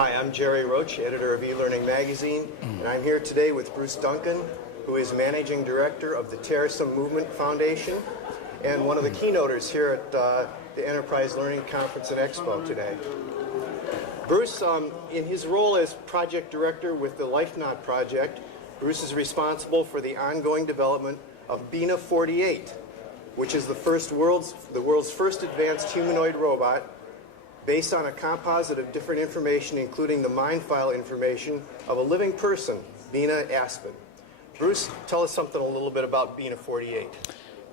Hi, I'm Jerry Roach, editor of eLearning Magazine, and I'm here today with Bruce Duncan, who is Managing Director of the Terrorism Movement Foundation and one of the keynoters here at the Enterprise Learning Conference at Expo today. Bruce, in his role as Project Director with the LifeNaut Project, Bruce is responsible for the ongoing development of Bina48, which is the world's first advanced humanoid robot based on a composite of different information, including the mind file information of a living person, Bina Aspen. Bruce, tell us something a little bit about Bina48.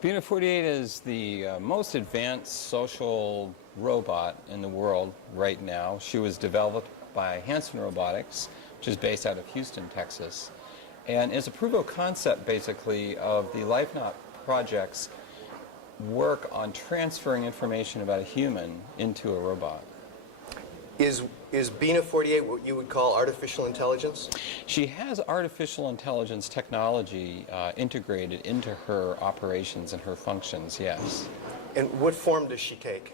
Bina48 is the most advanced social robot in the world right now. She was developed by Hanson Robotics, which is based out of Houston, Texas, and is a proof of concept, basically, of the LifeNaut project's work on transferring information about a human into a robot. Is Bina48 what you would call artificial intelligence? She has artificial intelligence technology integrated into her operations and her functions, yes. And what form does she take?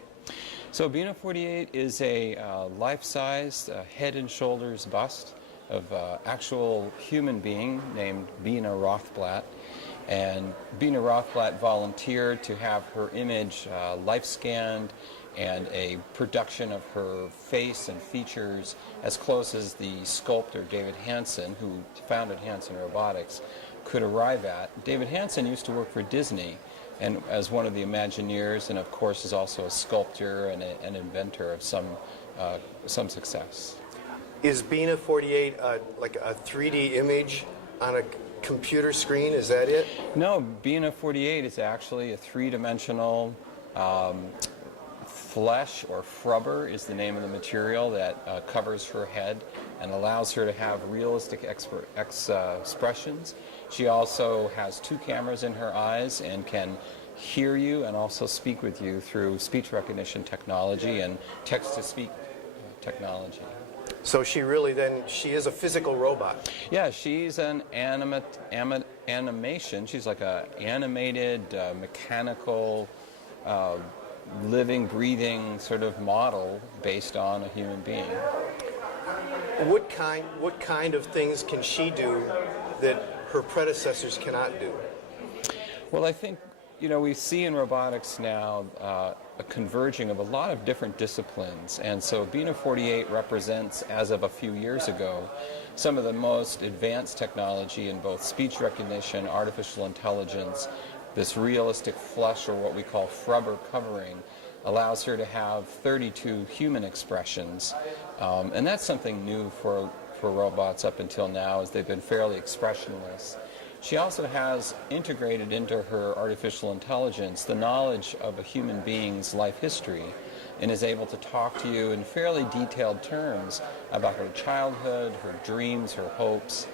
So Bina48 is a life-size head and shoulders bust of actual human being named Bina Rothblatt. And Bina Rothblatt volunteered to have her image life-scanned and a production of her face and features as close as the sculptor David Hanson, who founded Hanson Robotics, could arrive at. David Hanson used to work for Disney and as one of the Imagineers, and of course is also a sculptor and an inventor of some success. Is Bina48 like a 3D image on a computer screen? Is that it? No, Bina48 is actually a three-dimensional flesh, or frubber is the name of the material that covers her head and allows her to have realistic expressions. She also has two cameras in her eyes and can hear you and also speak with you through speech recognition technology and text-to-speak technology. So she is a physical robot. Yeah, she's an animation. She's like an animated, mechanical, living, breathing sort of model based on a human being. What kind of things can she do that her predecessors cannot do? Well, I think, we see in robotics now a converging of a lot of different disciplines, and so Bina48 represents, as of a few years ago, some of the most advanced technology in both speech recognition, artificial intelligence. This realistic flesh, or what we call frubber covering, allows her to have 32 human expressions, and that's something new for robots up until now, as they've been fairly expressionless. She also has integrated into her artificial intelligence the knowledge of a human being's life history and is able to talk to you in fairly detailed terms about her childhood, her dreams, her hopes,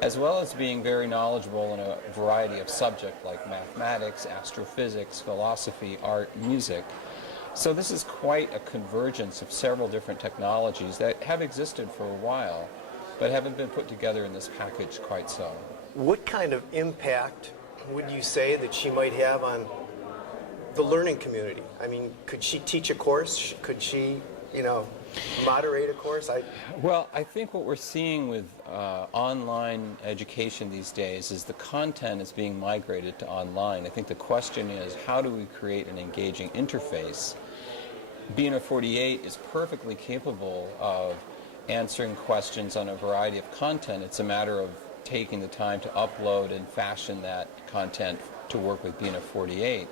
as well as being very knowledgeable in a variety of subjects like mathematics, astrophysics, philosophy, art, music. So this is quite a convergence of several different technologies that have existed for a while, but haven't been put together in this package quite so. What kind of impact would you say that she might have on the learning community? I mean, could she teach a course? Could she, moderate a course? Well, I think what we're seeing with online education these days is the content is being migrated to online. I think the question is, how do we create an engaging interface? Bina48 is perfectly capable of answering questions on a variety of content. It's a matter of taking the time to upload and fashion that content to work with Bina48.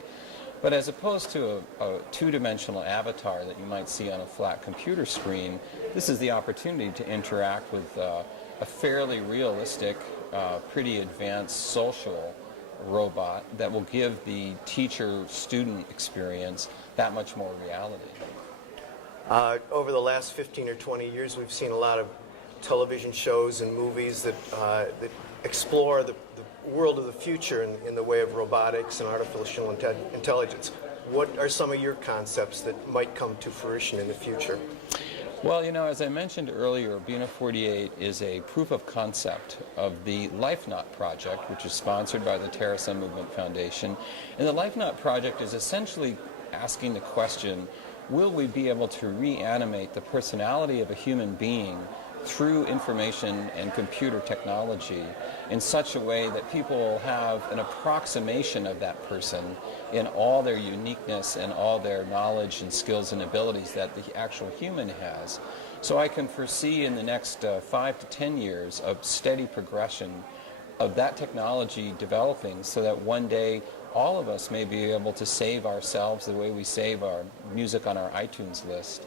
But as opposed to a two-dimensional avatar that you might see on a flat computer screen, this is the opportunity to interact with a fairly realistic, pretty advanced social robot that will give the teacher-student experience that much more reality. Over the last 15 or 20 years, we've seen a lot of television shows and movies that explore the world of the future in the way of robotics and artificial intelligence. What are some of your concepts that might come to fruition in the future? Well, as I mentioned earlier, Bina48 is a proof of concept of the LifeNaut project, which is sponsored by the Terrorism Movement Foundation. And the LifeNaut project is essentially asking the question, will we be able to reanimate the personality of a human being through information and computer technology in such a way that people will have an approximation of that person in all their uniqueness and all their knowledge and skills and abilities that the actual human has. So I can foresee in the next 5 to 10 years a steady progression of that technology developing so that one day all of us may be able to save ourselves the way we save our music on our iTunes list,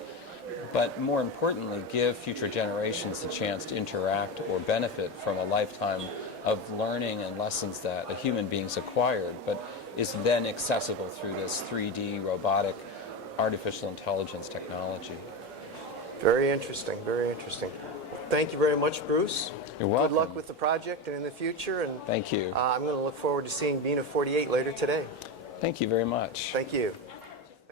but more importantly, give future generations the chance to interact or benefit from a lifetime of learning and lessons that a human being's acquired, but is then accessible through this 3D robotic artificial intelligence technology. Very interesting, very interesting. Thank you very much, Bruce. You're welcome. Good luck with the project and in the future. And thank you. I'm going to look forward to seeing Bina48 later today. Thank you very much. Thank you.